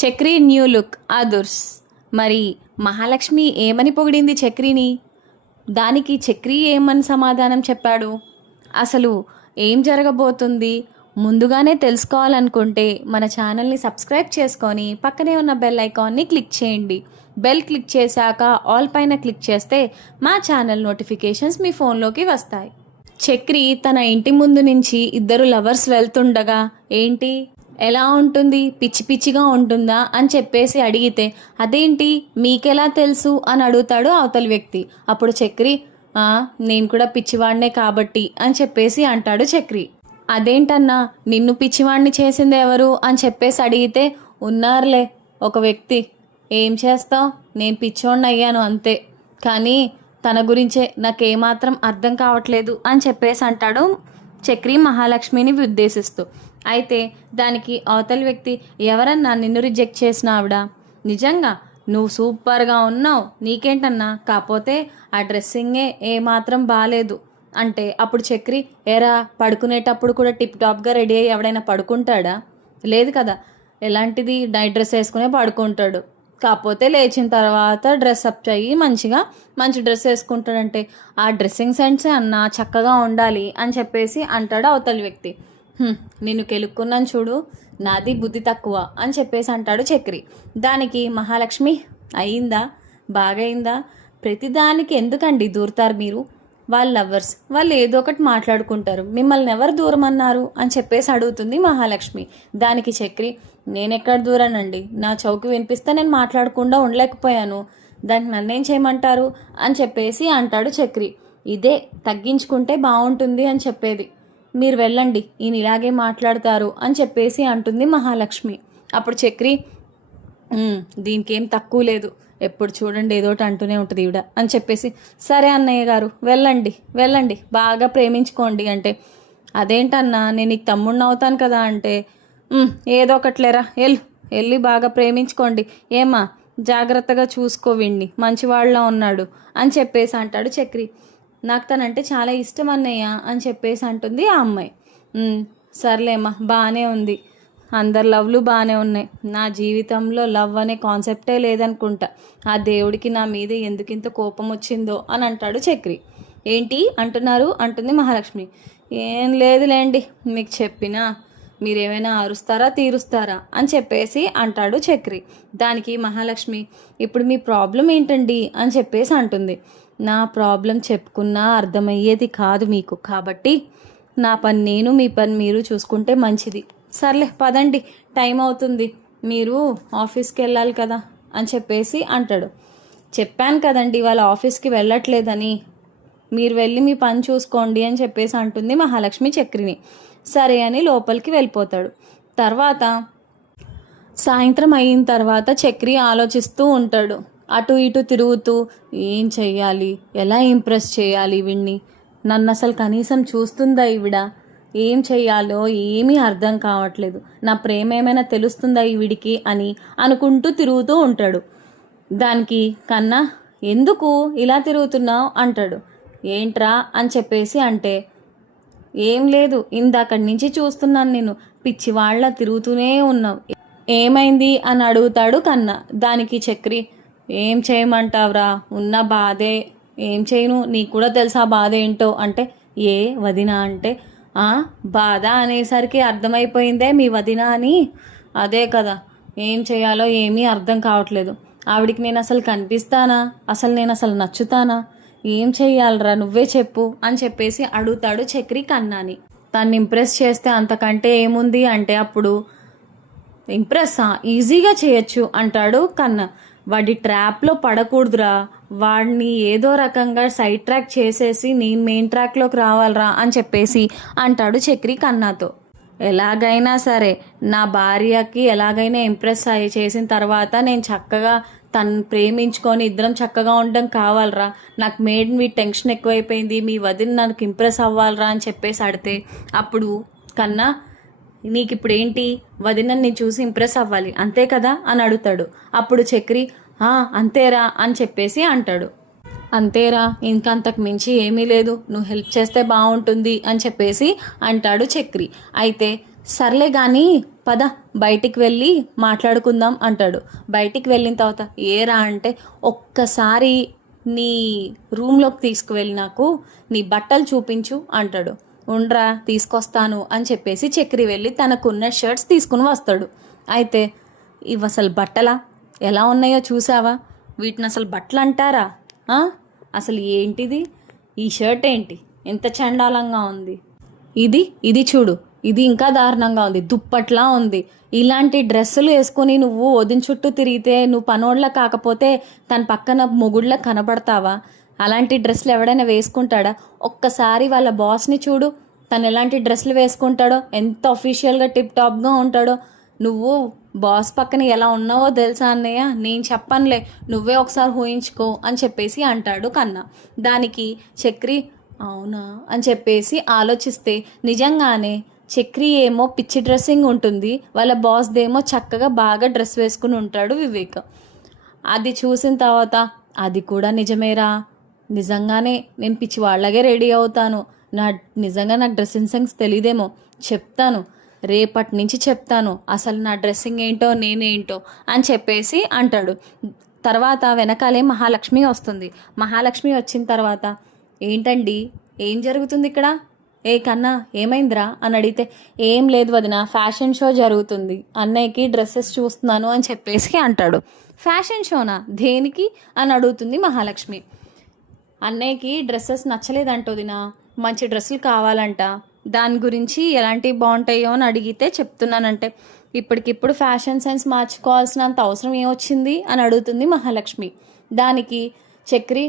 Chakri new look అదుర్స్. మరి మహాలక్ష్మి ఏమని పొగిడింది చక్రిని? దానికి చక్రి ఏమని సమాధానం చెప్పాడు? అసలు ఏం జరగబోతుంది? ముందుగానే తెలుసుకోవాలనుకుంటే మన ఛానల్ని సబ్స్క్రైబ్ చేసుకొని పక్కనే ఉన్న బెల్ ఐకాన్ని క్లిక్ చేయండి. బెల్ క్లిక్ చేశాక ఆల్ పైన క్లిక్ చేస్తే మా ఛానల్ నోటిఫికేషన్స్ మీ ఫోన్లోకి వస్తాయి. చక్రి తన ఇంటి ముందు నుంచి ఇద్దరు లవర్స్ వెళ్తుండగా ఏంటి ఎలా ఉంటుంది, పిచ్చి పిచ్చిగా ఉంటుందా అని చెప్పేసి అడిగితే అదేంటి మీకెలా తెలుసు అని అడుగుతాడు అవతలి వ్యక్తి. అప్పుడు చక్రి నేను కూడా పిచ్చివాడినే కాబట్టి అని చెప్పేసి అంటాడు చక్రి. అదేంటన్నా నిన్ను పిచ్చివాడిని చేసింది ఎవరు అని చెప్పేసి అడిగితే ఉన్నారులే ఒక వ్యక్తి. ఏం చేస్తావు, నేను పిచ్చోడిని అయ్యాను అంతే, కానీ తన గురించే నాకేమాత్రం అర్థం కావట్లేదు అని చెప్పేసి అంటాడు చక్రి మహాలక్ష్మిని ఉద్దేశిస్తూ. అయితే దానికి అవతలి వ్యక్తి ఎవరన్నా నిన్ను రిజెక్ట్ చేసిన ఆవిడ, నిజంగా నువ్వు సూపర్గా ఉన్నావు నీకేంటన్నా, కాకపోతే ఆ డ్రెస్సింగే ఏమాత్రం బాగాలేదు అంటే అప్పుడు చక్రి ఏరా పడుకునేటప్పుడు కూడా టిప్ టాప్గా రెడీ అయ్యి ఎవడైనా పడుకుంటాడా? లేదు కదా, ఎలాంటిది నైట్ డ్రెస్ వేసుకునే పడుకుంటాడు, కాకపోతే లేచిన తర్వాత డ్రెస్ అప్ అయ్యి మంచి డ్రెస్ వేసుకుంటాడంటే ఆ డ్రెస్సింగ్ సెన్సే అన్నా చక్కగా ఉండాలి అని చెప్పేసి అంటాడు అవతలి వ్యక్తి. నిన్ను కెలుక్కున్నాను చూడు, నాది బుద్ధి తక్కువ అని చెప్పేసి అంటాడు చక్రి. దానికి మహాలక్ష్మి అయిందా, బాగైందా, ప్రతిదానికి ఎందుకండి దూరుతారు మీరు? వాళ్ళ లవర్స్, వాళ్ళు ఏదో ఒకటి మాట్లాడుకుంటారు, మిమ్మల్ని ఎవరు దూరం అన్నారు అని చెప్పేసి అడుగుతుంది మహాలక్ష్మి. దానికి చక్రి నేనెక్కడ దూరానండి, నా చౌకి వినిపిస్తే నేను మాట్లాడకుండా ఉండలేకపోయాను, దానికి నన్నేం చేయమంటారు అని చెప్పేసి అంటాడు చక్రి. ఇదే తగ్గించుకుంటే బాగుంటుంది అని చెప్పేది, మీరు వెళ్ళండి ఈయన ఇలాగే మాట్లాడతారు అని చెప్పేసి అంటుంది మహాలక్ష్మి. అప్పుడు చక్రి దీనికి ఏం తక్కువ లేదు, ఎప్పుడు చూడండి ఏదోటి అంటూనే ఉంటుంది ఈవిడ అని చెప్పేసి సరే అన్నయ్య గారు వెళ్ళండి బాగా ప్రేమించుకోండి అంటే అదేంటన్నా నేను నీకు తమ్ముడిని అవుతాను కదా అంటే ఏదో ఒకట్లేరా వెళ్ళి బాగా ప్రేమించుకోండి, ఏమా జాగ్రత్తగా చూసుకో, విండి మంచివాళ్ళ ఉన్నాడు అని చెప్పేసి అంటాడు చక్రి. నాకు తనంటే చాలా ఇష్టం అన్నయ్య అని చెప్పేసి అంటుంది ఆ అమ్మాయి. సర్లేమ్మా బాగానే ఉంది, అందరు లవ్లు బాగానే ఉన్నాయి, నా జీవితంలో లవ్ అనే కాన్సెప్టే లేదనుకుంటా, ఆ దేవుడికి నా మీద ఎందుకింత కోపం వచ్చిందో అని అంటాడు చక్రి. ఏంటి అంటున్నారు అంటుంది మహాలక్ష్మి. ఏం లేదులేండి, మీకు చెప్పినా మీరేమైనా అరుస్తారా తీరుస్తారా అని చెప్పేసి అంటాడు చక్రి. దానికి మహాలక్ష్మి ఇప్పుడు మీ ప్రాబ్లం ఏంటండి అని చెప్పేసి అంటుంది. నా ప్రాబ్లం చెప్పుకున్నా అర్థమయ్యేది కాదు మీకు, కాబట్టి నా పని నేను మీ పని మీరు చూసుకుంటే మంచిది. సర్లే పదండి టైం అవుతుంది, మీరు ఆఫీస్కి వెళ్ళాలి కదా అని చెప్పేసి అంటాడు. చెప్పాను కదండి వాళ్ళ ఆఫీస్కి వెళ్ళట్లేదని, మీరు వెళ్ళి మీ పని చూసుకోండి అని చెప్పేసి అంటుంది మహాలక్ష్మి చక్రిని. సరే అని లోపలికి వెళ్ళిపోతాడు. తర్వాత సాయంత్రం అయిన తర్వాత చక్రి ఆలోచిస్తూ ఉంటాడు, అటు ఇటు తిరుగుతూ ఏం చెయ్యాలి, ఎలా ఇంప్రెస్ చేయాలి వీడిని, నన్ను అసలు కనీసం చూస్తుందా ఈవిడ, ఏం చెయ్యాలో ఏమీ అర్థం కావట్లేదు, నా ప్రేమ ఏమైనా తెలుస్తుందా ఈవిడికి అని అనుకుంటూ తిరుగుతూ ఉంటాడు. దానికి కన్నా ఎందుకు ఇలా తిరుగుతున్నావు అంటాడు. ఏంట్రా అని చెప్పేసి అంటే ఏం లేదు, ఇందాకడి నుంచి చూస్తున్నాను నేను పిచ్చివాళ్ళ తిరుగుతూనే ఉన్నావు, ఏమైంది అని అడుగుతాడు కన్నా. దానికి చక్రి ఏం చేయమంటావురా, ఉన్న బాధే, ఏం చేయను నీకు కూడా తెలుసా బాధ ఏంటో అంటే ఏ వదిన అంటే బాధ అనేసరికి అర్థమైపోయిందే మీ వదిన అని, అదే కదా ఏం చేయాలో ఏమీ అర్థం కావట్లేదు, ఆవిడికి నేను అసలు కనిపిస్తానా, నేను అసలు నచ్చుతానా, ఏం చెయ్యాలరా నువ్వే చెప్పు అని చెప్పేసి అడుగుతాడు చక్రి కన్నాని. తను ఇంప్రెస్ చేస్తే అంతకంటే ఏముంది అంటే అప్పుడు ఇంప్రెస్ ఈజీగా చేయొచ్చు అంటాడు కన్నా. వాడి ట్రాప్లో పడకూడదురా, వాడిని ఏదో రకంగా సైడ్ ట్రాక్ చేసేసి నేను మెయిన్ ట్రాక్లోకి రావాలరా అని చెప్పేసి అంటాడు చక్రి కన్నాతో. ఎలాగైనా సరే నా భార్యకి ఎలాగైనా ఇంప్రెస్ అయ్యి చేసిన తర్వాత నేను చక్కగా తను ప్రేమించుకొని ఇద్దరం చక్కగా ఉండడం కావాలరా, నాకు మేడ్ మీ టెన్షన్ ఎక్కువైపోయింది, మీ వదిన నాకు ఇంప్రెస్ అవ్వాలరా అని చెప్పేసి అడితే అప్పుడు కన్నా నీకు ఇప్పుడు ఏంటి, వదినని చూసి ఇంప్రెస్ అవ్వాలి అంతే కదా అని అడుగుతాడు. అప్పుడు చక్రి అంతేరా అని చెప్పేసి అంటాడు. అంతేరా, ఇంకంతకు మించి ఏమీ లేదు, నువ్వు హెల్ప్ చేస్తే బాగుంటుంది అని చెప్పేసి అంటాడు చక్రి. అయితే సర్లే కానీ పద బయటికి వెళ్ళి మాట్లాడుకుందాం అంటాడు. బయటికి వెళ్ళిన తర్వాత ఏరా అంటే, ఒక్కసారి నీ రూమ్లోకి తీసుకువెళ్ళి నాకు నీ బట్టలు చూపించు అంటాడు. ఉండ్రా తీసుకొస్తాను అని చెప్పేసి చక్రి వెళ్ళి తనకున్న షర్ట్స్ తీసుకుని వస్తాడు. అయితే ఇవి అసలు బట్టలా, ఎలా ఉన్నాయో చూసావా, వీటిని అసలు బట్టలు అంటారా, అసలు ఏంటిది, ఈ షర్ట్ ఏంటి ఎంత చండాలంగా ఉంది, ఇది చూడు, ఇది ఇంకా దారుణంగా ఉంది, దుప్పట్లా ఉంది. ఇలాంటి డ్రెస్సులు వేసుకొని నువ్వు వదిన చుట్టూ తిరిగితే నువ్వు పనోళ్ళ కాకపోతే తన పక్కన మొగుళ్ళ కనబడతావా? అలాంటి డ్రెస్సులు ఎవడైనా వేసుకుంటాడా? ఒక్కసారి వాళ్ళ బాస్ని చూడు, తను ఎలాంటి డ్రెస్సులు వేసుకుంటాడో, ఎంత అఫీషియల్గా టిప్ టాప్గా ఉంటాడో. నువ్వు బాస్ పక్కన ఎలా ఉన్నావో తెలుసా అన్నయ్య, నేను చెప్పనులే, నువ్వే ఒకసారి ఊహించుకో అని చెప్పేసి అంటాడు కన్నా. దానికి చక్రి అవునా అని చెప్పేసి ఆలోచిస్తే నిజంగానే చక్రి ఏమో పిచ్చి డ్రెస్సింగ్ ఉంటుంది, వాళ్ళ బాస్దేమో చక్కగా బాగా డ్రెస్ వేసుకుని ఉంటాడు వివేక్. అది చూసిన తర్వాత అది కూడా నిజమేరా, నిజంగానే నేను పిచ్చి వాళ్ళగే రెడీ అవుతాను, నిజంగా నాకు డ్రెస్సింగ్ సెన్స్ తెలియదేమో, చెప్తాను, రేపటి నుంచి చెప్తాను అసలు నా డ్రెస్సింగ్ ఏంటో నేనేంటో అని చెప్పేసి అంటాడు. తర్వాత వెనకాలే మహాలక్ష్మి వస్తుంది. మహాలక్ష్మి వచ్చిన తర్వాత ఏంటండి ఏం జరుగుతుంది ఇక్కడ, ఏ కన్నా ఏమైందిరా అని అడిగితే, ఏం లేదు వదిన, ఫ్యాషన్ షో జరుగుతుంది, అన్నయ్యకి డ్రెస్సెస్ చూస్తున్నాను అని చెప్పేసి అంటాడు. ఫ్యాషన్ షోనా, దేనికి అని అడుగుతుంది మహాలక్ష్మి. అన్నయ్యకి డ్రెస్సెస్ నచ్చలేదంట వదిన, మంచి డ్రెస్సులు కావాలంట, దాని గురించి ఎలాంటివి బాగుంటాయో అని అడిగితే చెప్తున్నానంటే, ఇప్పటికిప్పుడు ఫ్యాషన్ సెన్స్ మార్చుకోవాల్సినంత అవసరం ఏమొచ్చింది అని అడుగుతుంది మహాలక్ష్మి. దానికి చక్రి,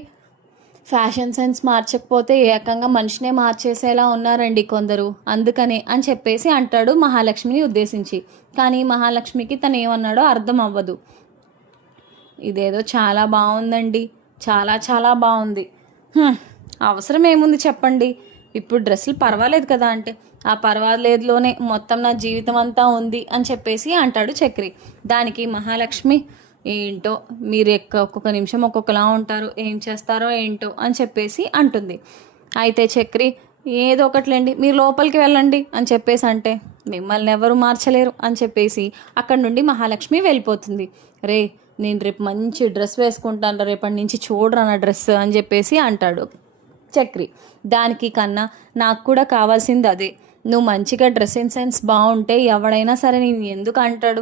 ఫ్యాషన్ సెన్స్ మార్చకపోతే ఏకంగా మనిషినే మార్చేసేలా ఉన్నారండి కొందరు, అందుకనే అని చెప్పేసి అంటాడు మహాలక్ష్మిని ఉద్దేశించి. కానీ మహాలక్ష్మికి తను ఏమన్నాడో అర్థం అవ్వదు. ఇదేదో చాలా బాగుందండి, చాలా చాలా బాగుంది, అవసరం ఏముంది చెప్పండి, ఇప్పుడు డ్రెస్సులు పర్వాలేదు కదా అంటే, ఆ పర్వాలేదులోనే మొత్తం నా జీవితం అంతా ఉంది అని చెప్పేసి అంటాడు చక్రి. దానికి మహాలక్ష్మి, ఏంటో మీరు ఒక్కొక్క నిమిషం ఒక్కొక్కలా ఉంటారు, ఏం చేస్తారో ఏంటో అని చెప్పేసి అంటుంది. అయితే చక్రి, ఏదో ఒకటిలేండి, మీరు లోపలికి వెళ్ళండి అని చెప్పేసి అంటే, మిమ్మల్ని ఎవరు మార్చలేరు అని చెప్పేసి అక్కడి నుండి మహాలక్ష్మి వెళ్ళిపోతుంది. రే, నేను రేపు మంచి డ్రెస్ వేసుకుంటాను, రేపటి నుంచి చూడరా నా డ్రెస్ అని చెప్పేసి అంటాడు చక్రి. దానికి కన్నా, నాకు కూడా కావాల్సింది అదే, నువ్వు మంచిగా డ్రెస్సింగ్ సెన్స్ బాగుంటే ఎవడైనా సరే నేను ఎందుకు అంటాడు,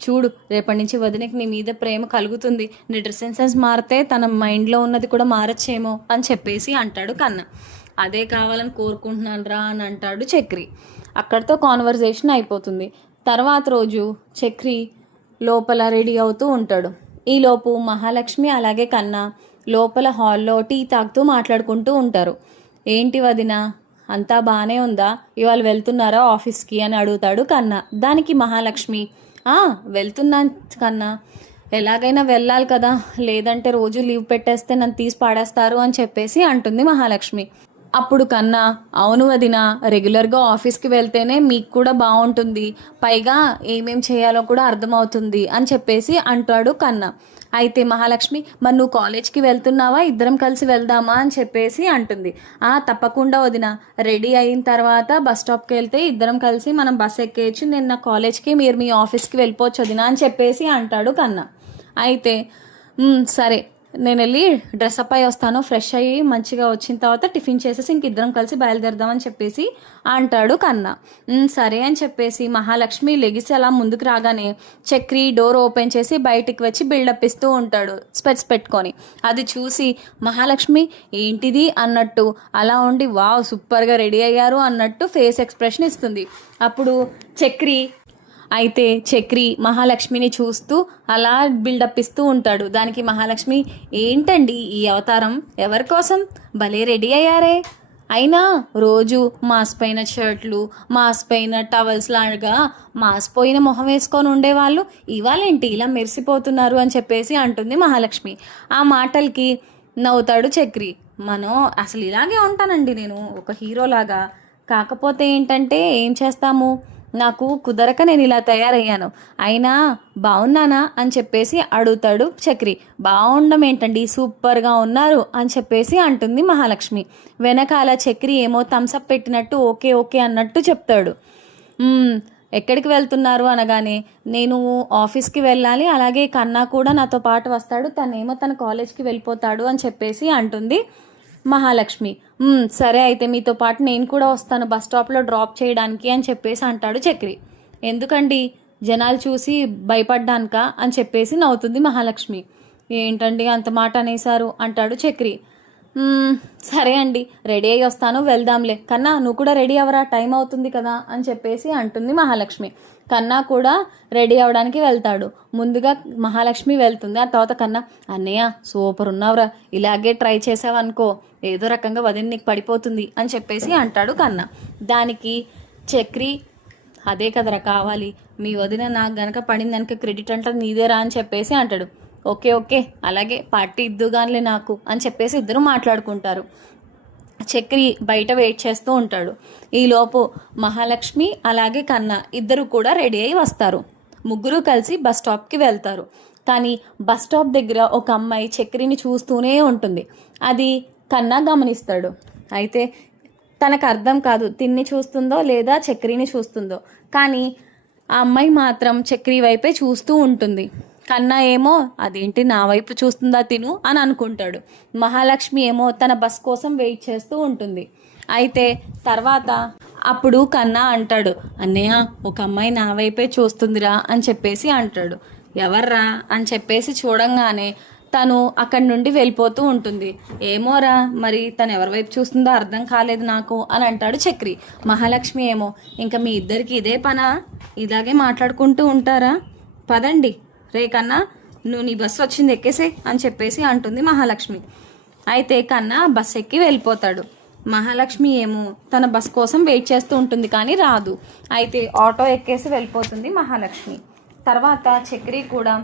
చూడు రేపటి నుంచి వదినకి నీ మీద ప్రేమ కలుగుతుంది, నీ డ్రెస్సింగ్ సెన్స్ మారితే తన మైండ్లో ఉన్నది కూడా మారచ్చేమో అని చెప్పేసి అంటాడు కన్నా. అదే కావాలని కోరుకుంటున్నాను రా అని అంటాడు చక్రి. అక్కడితో కాన్వర్జేషన్ అయిపోతుంది. తర్వాత రోజు చక్రి లోపల రెడీ అవుతూ ఉంటాడు. ఈలోపు మహాలక్ష్మి అలాగే కన్నా లోపల హాల్లో టీ తాగుతూ మాట్లాడుకుంటూ ఉంటారు. ఏంటి వదిన, అంతా బాగానే ఉందా, ఇవాళ వెళ్తున్నారా ఆఫీస్కి అని అడుగుతాడు కన్నా. దానికి మహాలక్ష్మి, వెళ్తున్నాను కన్నా, ఎలాగైనా వెళ్ళాలి కదా, లేదంటే రోజు లీవ్ పెట్టేస్తే నన్ను తీసి పాడేస్తారు అని చెప్పేసి అంటుంది మహాలక్ష్మి. అప్పుడు కన్నా, అవును వదిన, రెగ్యులర్గా ఆఫీస్కి వెళ్తేనే మీకు కూడా బాగుంటుంది, పైగా ఏమేం చేయాలో కూడా అర్థమవుతుంది అని చెప్పేసి అంటాడు కన్నా. అయితే మహాలక్ష్మి, మరి నువ్వు కాలేజ్కి వెళ్తున్నావా, ఇద్దరం కలిసి వెళ్దామా అని చెప్పేసి అంటుంది. తప్పకుండా వదిన, రెడీ అయిన తర్వాత బస్ స్టాప్కి వెళ్తే ఇద్దరం కలిసి మనం బస్ ఎక్కేయచ్చు, నేను నా కాలేజ్కి, మీరు మీ ఆఫీస్కి వెళ్ళిపోవచ్చు వదిన అని చెప్పేసి అంటాడు కన్నా. అయితే సరే, నేను వెళ్ళి డ్రెస్అప్ అయ్యి వస్తాను, ఫ్రెష్ అయ్యి మంచిగా వచ్చిన తర్వాత టిఫిన్ చేసేసి ఇంక ఇద్దరం కలిసి బయలుదేరదామని చెప్పేసి అంటాడు కన్నా. సరే అని చెప్పేసి మహాలక్ష్మి లెగిసి అలా ముందుకు రాగానే చక్రి డోర్ ఓపెన్ చేసి బయటికి వచ్చి బిల్డప్ ఇస్తూ ఉంటాడు స్పెట్స్ పెట్టుకొని. అది చూసి మహాలక్ష్మి ఏంటిది అన్నట్టు అలా ఉండి, వావ్ సూపర్గా రెడీ అయ్యారు అన్నట్టు ఫేస్ ఎక్స్ప్రెషన్ ఇస్తుంది. అప్పుడు చక్రి మహాలక్ష్మిని చూస్తూ అలా బిల్డప్ ఇస్తూ ఉంటాడు. దానికి మహాలక్ష్మి, ఏంటండి ఈ అవతారం, ఎవరి కోసం, భలే రెడీ అయ్యారే, అయినా రోజు మాసిపోయిన షర్ట్లు, మాసిపోయిన టవల్స్ లాగా మాసిపోయిన మొహం వేసుకొని ఉండేవాళ్ళు ఇవాళేంటి ఇలా మెరిసిపోతున్నారు అని చెప్పేసి అంటుంది మహాలక్ష్మి. ఆ మాటలకి నవ్వుతాడు చక్రి. అసలు ఇలాగే ఉంటానండి నేను, ఒక హీరోలాగా, కాకపోతే ఏంటంటే ఏం చేస్తాము, నాకు కుదరక నేను ఇలా తయారయ్యాను, అయినా బాగున్నానా అని చెప్పేసి అడుగుతాడు చక్రి. బాగుండడం ఏంటండి, సూపర్గా ఉన్నారు అని చెప్పేసి అంటుంది మహాలక్ష్మి. వెనకాల చక్రి ఏమో థమ్స్అప్ పెట్టినట్టు ఓకే ఓకే అన్నట్టు చెప్తాడు. ఎక్కడికి వెళ్తున్నారు అనగానే నేను ఆఫీస్కి వెళ్ళాలి, అలాగే కన్నా కూడా నాతో పాటు వస్తాడు, తనేమో తన కాలేజ్కి వెళ్ళిపోతాడు అని చెప్పేసి అంటుంది మహాలక్ష్మి. సరే అయితే మీతో పాటు నేను కూడా వస్తాను బస్ స్టాప్లో డ్రాప్ చేయడానికి అని చెప్పేసి అంటాడు చక్రి. ఎందుకండి, జనాలు చూసి భయపడ్డానుక అని చెప్పేసి నవ్వుతుంది మహాలక్ష్మి. ఏంటండి అంత మాట అనేశారు అంటాడు చక్రి. సరే అండి, రెడీ అయ్యి వస్తాను, వెళ్దాంలే. కన్నా నువ్వు కూడా రెడీ అవ్వరా, టైం అవుతుంది కదా అని చెప్పేసి అంటుంది మహాలక్ష్మి. కన్నా కూడా రెడీ అవ్వడానికి వెళ్తాడు. ముందుగా మహాలక్ష్మి వెళ్తుంది, ఆ తర్వాత కన్నా, అన్నయ్య సూపర్ ఉన్నావురా, ఇలాగే ట్రై చేసావనుకో ఏదో రకంగా వదిన నీకు పడిపోతుంది అని చెప్పేసి అంటాడు కన్నా. దానికి చక్రి, అదే కదరా కావాలి, మీ వదిన నాకు గనక పడిందనుక క్రెడిట్ అంటే నీదేరా అని చెప్పేసి అంటాడు. ఓకే ఓకే అలాగే పార్టీ ఇద్దుగానిలే నాకు అని చెప్పేసి ఇద్దరు మాట్లాడుకుంటారు. చక్రి బయట వెయిట్ చేస్తూ ఉంటాడు. ఈలోపు మహాలక్ష్మి అలాగే కన్నా ఇద్దరు కూడా రెడీ అయి వస్తారు. ముగ్గురు కలిసి బస్ స్టాప్కి వెళ్తారు. కానీ బస్ స్టాప్ దగ్గర ఒక అమ్మాయి చక్రిని చూస్తూనే ఉంటుంది. అది కన్నా గమనిస్తాడు. అయితే తనకు అర్థం కాదు తిన్ని చూస్తుందో లేదా చక్రిని చూస్తుందో, కానీ ఆ అమ్మాయి మాత్రం చక్రి వైపే చూస్తూ ఉంటుంది. కన్నా ఏమో అదేంటి నా వైపు చూస్తుందా తిను అని అనుకుంటాడు. మహాలక్ష్మి ఏమో తన బస్ కోసం వెయిట్ చేస్తూ ఉంటుంది. అయితే తర్వాత అప్పుడు కన్నా అంటాడు, అన్నయ్య ఒక అమ్మాయి నా వైపే చూస్తుందిరా అని చెప్పేసి అంటాడు. ఎవర్రా అని చెప్పేసి చూడంగానే తను అక్కడి నుండి వెళ్ళిపోతూ ఉంటుంది. ఏమోరా మరి తను ఎవరి వైపు చూస్తుందో అర్థం కాలేదు నాకు అని అంటాడు చక్రి. మహాలక్ష్మి ఏమో ఇంకా మీ ఇద్దరికి ఇదే పనా, ఇలాగే మాట్లాడుకుంటూ ఉంటారా, పదండి రే కన్నా నువ్వు నీ బస్సు వచ్చింది ఎక్కేసే అని చెప్పేసి అంటుంది మహాలక్ష్మి. అయితే కన్నా బస్ ఎక్కి వెళ్ళిపోతాడు. మహాలక్ష్మి ఏమో తన బస్ కోసం వెయిట్ చేస్తూ ఉంటుంది కానీ రాదు. అయితే ఆటో ఎక్కేసి వెళ్ళిపోతుంది మహాలక్ష్మి. తర్వాత చక్రి కూడా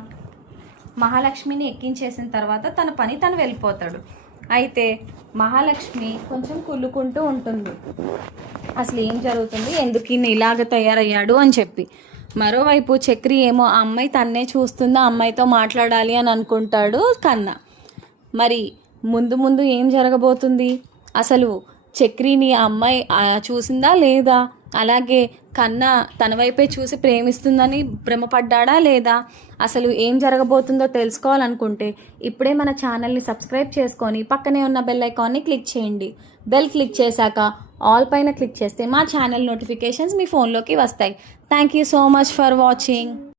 మహాలక్ష్మిని ఎక్కించేసిన తర్వాత తన పని తను వెళ్ళిపోతాడు. అయితే మహాలక్ష్మి కొంచెం కుళ్ళుకుంటూ ఉంటుంది, అసలు ఏం జరుగుతుంది, ఎందుకు ఈయన ఇలాగ తయారయ్యాడు అని చెప్పి. మరోవైపు చక్రి ఏమో ఆ అమ్మాయి తన్నే చూస్తుందా, అమ్మాయితో మాట్లాడాలి అని అనుకుంటాడు కన్నా. మరి ముందు ముందు ఏం జరగబోతుంది, అసలు చక్రిని ఆ అమ్మాయి చూసిందా లేదా, అలాగే కన్నా తన వైపే చూసి ప్రేమిస్తుందని భ్రమపడ్డా లేదా, అసలు ఏం జరగబోతుందో తెలుసుకోవాలనుకుంటే ఇప్పుడే మన ఛానల్ని సబ్స్క్రైబ్ చేసుకొని పక్కనే ఉన్న బెల్ ఐకాన్ని క్లిక్ చేయండి. బెల్ క్లిక్ చేశాక ఆల్ పైన క్లిక్ చేస్తే మా ఛానల్ నోటిఫికేషన్స్ మీ ఫోన్లోకి వస్తాయి. Thank you so much for watching.